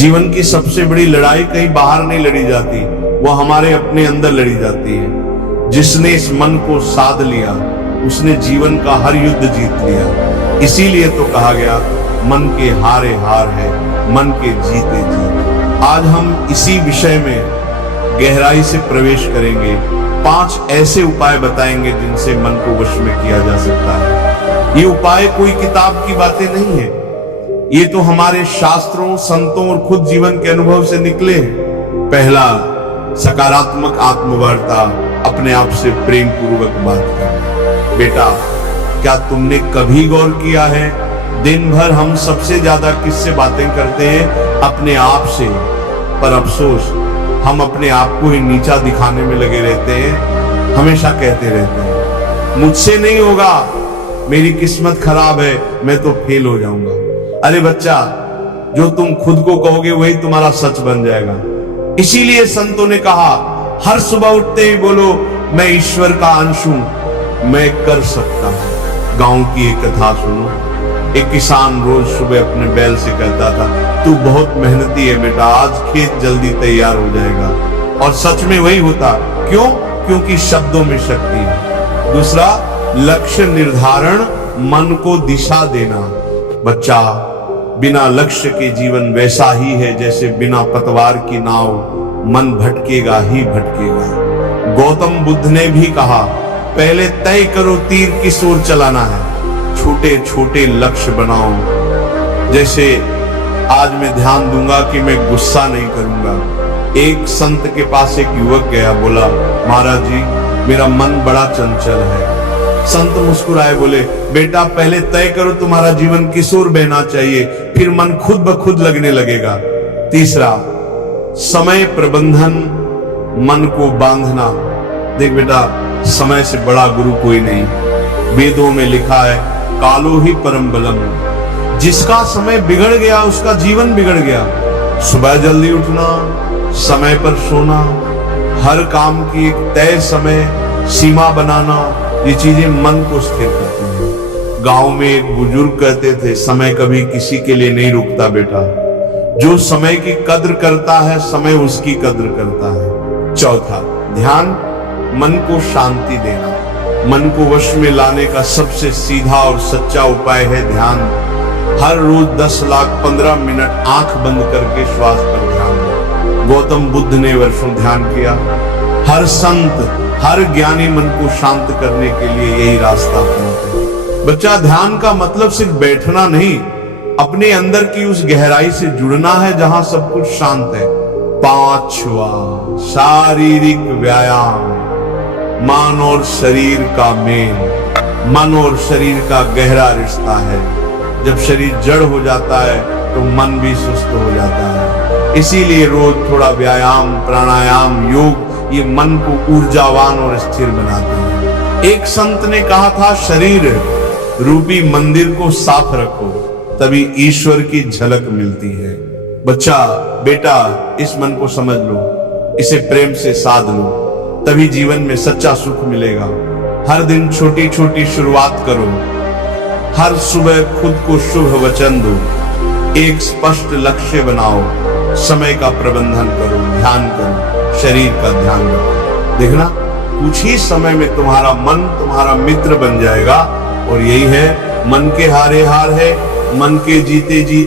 जीवन की सबसे बड़ी लड़ाई कहीं बाहर नहीं लड़ी जाती, वो हमारे अपने अंदर लड़ी जाती है। जिसने इस मन को साध लिया उसने जीवन का हर युद्ध जीत लिया। इसीलिए तो कहा गया मन के हारे हार है, मन के जीते जीत। आज हम इसी विषय में गहराई से प्रवेश करेंगे। 5 ऐसे उपाय बताएंगे जिनसे मन को वश में किया जा सकता है। ये उपाय कोई किताब की बातें नहीं है, ये तो हमारे शास्त्रों, संतों और खुद जीवन के अनुभव से निकले हैं। पहला, सकारात्मक आत्मवार्ता, अपने आप से प्रेम पूर्वक बात करना। बेटा, क्या तुमने कभी गौर किया है दिन भर हम सबसे ज्यादा किससे बातें करते हैं? अपने आप से। पर अफसोस हम अपने आप को ही नीचा दिखाने में लगे रहते हैं। हमेशा कहते रहते हैं मुझसे नहीं होगा, मेरी किस्मत खराब है, मैं तो फेल हो जाऊंगा। अरे बच्चा, जो तुम खुद को कहोगे वही तुम्हारा सच बन जाएगा। इसीलिए संतों ने कहा हर सुबह उठते ही बोलो मैं ईश्वर का अंश हूं, मैं कर सकता हूं। गांव की एक कथा सुनो। एक किसान रोज सुबह अपने बैल से कहता था तू बहुत मेहनती है बेटा, आज खेत जल्दी तैयार हो जाएगा। और सच में वही होता। क्यों? क्योंकि शब्दों में शक्ति है। दूसरा, लक्ष्य निर्धारण, मन को दिशा देना। बच्चा, बिना लक्ष्य के जीवन वैसा ही है जैसे बिना पतवार की नाव, मन भटकेगा ही भटकेगा। गौतम बुद्ध ने भी कहा पहले तय करो तीर किस ओर चलाना है, छोटे छोटे लक्ष्य बनाओ। जैसे आज मैं ध्यान दूंगा कि मैं गुस्सा नहीं करूंगा। एक संत के पास एक युवक गया, बोला महाराज जी मेरा मन बड़ा चंचल है। संत मुस्कुराए, बोले बेटा पहले तय करो तुम्हारा जीवन किस ओर बहना चाहिए, फिर मन खुद ब खुद लगने लगेगा। तीसरा, समय प्रबंधन, मन को बांधना। देख बेटा, समय से बड़ा गुरु कोई नहीं। वेदों में लिखा है कालो ही परम बलम। जिसका समय बिगड़ गया उसका जीवन बिगड़ गया। सुबह जल्दी उठना, समय पर सोना, हर काम की एक तय समय सीमा बनाना, ये चीजें मन को स्थिर करती हैं। गांव में एक बुजुर्ग कहते थे समय कभी किसी के लिए नहीं रुकता बेटा, जो समय की कद्र करता है समय उसकी कद्र करता है। चौथा, ध्यान, मन को शांति देना। मन को वश में लाने का सबसे सीधा और सच्चा उपाय है ध्यान। हर रोज 10 लाख 15 मिनट आंख बंद करके श्वास पर ध्यान दो। गौतम बुद्ध ने वर्षों ध्यान किया। हर संत, हर ज्ञानी मन को शांत करने के लिए यही रास्ता अपनाते। बच्चा, ध्यान का मतलब सिर्फ बैठना नहीं, अपने अंदर की उस गहराई से जुड़ना है जहां सब कुछ शांत है। 5वां, शारीरिक व्यायाम, मन और शरीर का मेल। मन और शरीर का गहरा रिश्ता है। जब शरीर जड़ हो जाता है तो मन भी सुस्त हो जाता है। इसीलिए रोज थोड़ा व्यायाम, प्राणायाम, योग ये मन को ऊर्जावान और स्थिर बनाते हैं। एक संत ने कहा था शरीर रूपी मंदिर को साफ रखो, तभी ईश्वर की झलक मिलती है। बच्चा, बेटा, इस मन को समझ लो, इसे प्रेम से साध लो, तभी जीवन में सच्चा सुख मिलेगा। हर दिन छोटी छोटी शुरुआत करो। हर सुबह खुद को शुभ वचन दो। एक स्पष्ट लक्ष्य बनाओ। समय का प्रबंधन करो, ध्यान करो, शरीर का ध्यान रखो। देखना कुछ ही समय में तुम्हारा मन तुम्हारा मित्र बन जाएगा। और यही है मन के हारे हार है, मन के जीते जीत।